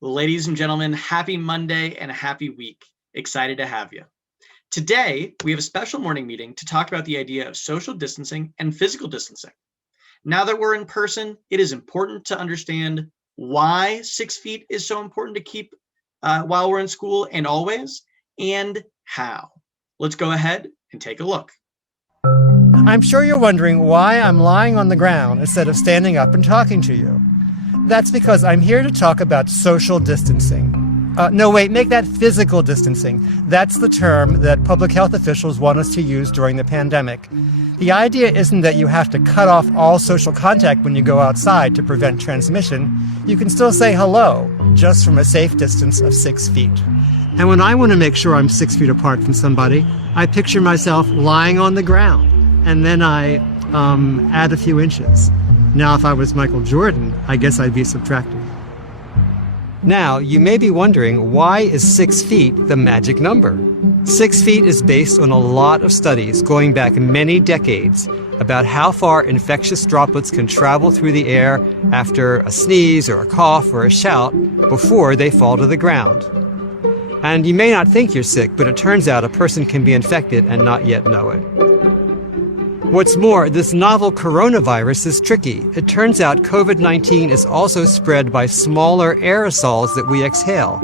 Ladies and gentlemen, happy Monday and a happy week. Excited to have you. Today, we have a special morning meeting to talk about the idea of social distancing and physical distancing. Now that we're in person, it is important to understand why 6 feet is so important to keep while we're in school and always, and how. Let's go ahead and take a look. I'm sure you're wondering why I'm lying on the ground instead of standing up and talking to you. That's because I'm here to talk about social distancing. No, wait, make that physical distancing. That's the term that public health officials want us to use during the pandemic. The idea isn't that you have to cut off all social contact when you go outside to prevent transmission. You can still say hello, just from a safe distance of 6 feet. And when I want to make sure I'm 6 feet apart from somebody, I picture myself lying on the ground, and then I add a few inches. Now, if I was Michael Jordan, I guess I'd be subtracting. Now, you may be wondering, why is 6 feet the magic number? 6 feet is based on a lot of studies going back many decades about how far infectious droplets can travel through the air after a sneeze or a cough or a shout before they fall to the ground. And you may not think you're sick, but it turns out a person can be infected and not yet know it. What's more, this novel coronavirus is tricky. It turns out COVID-19 is also spread by smaller aerosols that we exhale.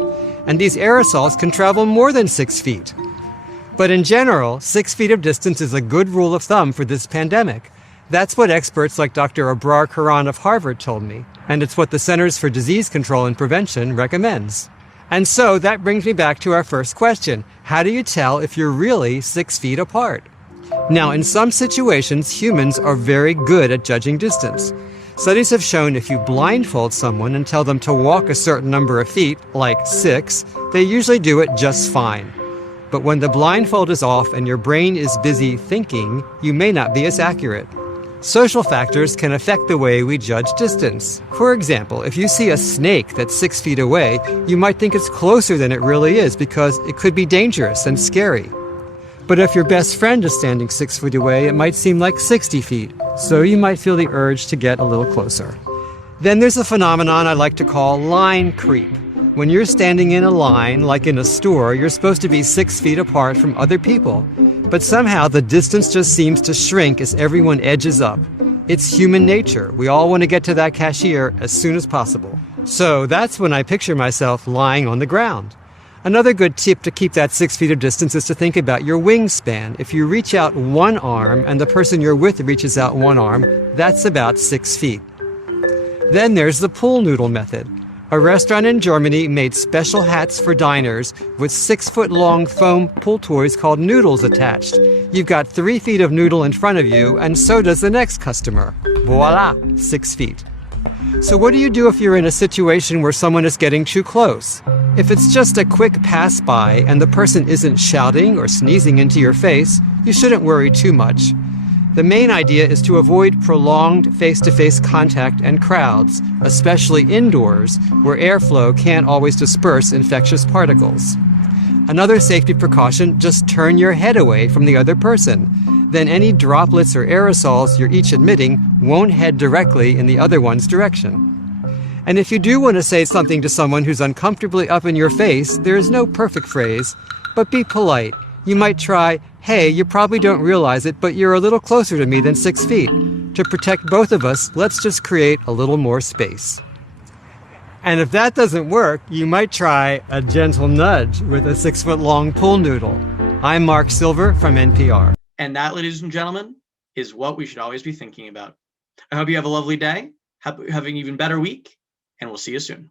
And these aerosols can travel more than 6 feet. But in general, 6 feet of distance is a good rule of thumb for this pandemic. That's what experts like Dr. Abrar Karan of Harvard told me. And it's what the Centers for Disease Control and Prevention recommends. And so that brings me back to our first question. How do you tell if you're really 6 feet apart? Now, in some situations, humans are very good at judging distance. Studies have shown if you blindfold someone and tell them to walk a certain number of feet, like 6, they usually do it just fine. But when the blindfold is off and your brain is busy thinking, you may not be as accurate. Social factors can affect the way we judge distance. For example, if you see a snake that's 6 feet away, you might think it's closer than it really is because it could be dangerous and scary. But if your best friend is standing 6 feet away, it might seem like 60 feet, so you might feel the urge to get a little closer. Then there's a phenomenon I like to call line creep. When you're standing in a line, like in a store, you're supposed to be 6 feet apart from other people. But somehow the distance just seems to shrink as everyone edges up. It's human nature. We all want to get to that cashier as soon as possible. So that's when I picture myself lying on the ground. Another good tip to keep that 6 feet of distance is to think about your wingspan. If you reach out one arm and the person you're with reaches out one arm, that's about 6 feet. Then there's the pool noodle method. A restaurant in Germany made special hats for diners with 6-foot-long foam pool toys called noodles attached. You've got 3 feet of noodle in front of you, and so does the next customer. Voila, 6 feet. So what do you do if you're in a situation where someone is getting too close? If it's just a quick pass by and the person isn't shouting or sneezing into your face, you shouldn't worry too much. The main idea is to avoid prolonged face-to-face contact and crowds, especially indoors, where airflow can't always disperse infectious particles. Another safety precaution, just turn your head away from the other person. Then any droplets or aerosols you're each emitting won't head directly in the other one's direction. And if you do want to say something to someone who's uncomfortably up in your face, there is no perfect phrase, but be polite. You might try, "Hey, you probably don't realize it, but you're a little closer to me than 6 feet. To protect both of us, let's just create a little more space." And if that doesn't work, you might try a gentle nudge with a 6-foot-long pool noodle. I'm Mark Silver from NPR. And that, ladies and gentlemen, is what we should always be thinking about. I hope you have a lovely day, have an even better week, and we'll see you soon.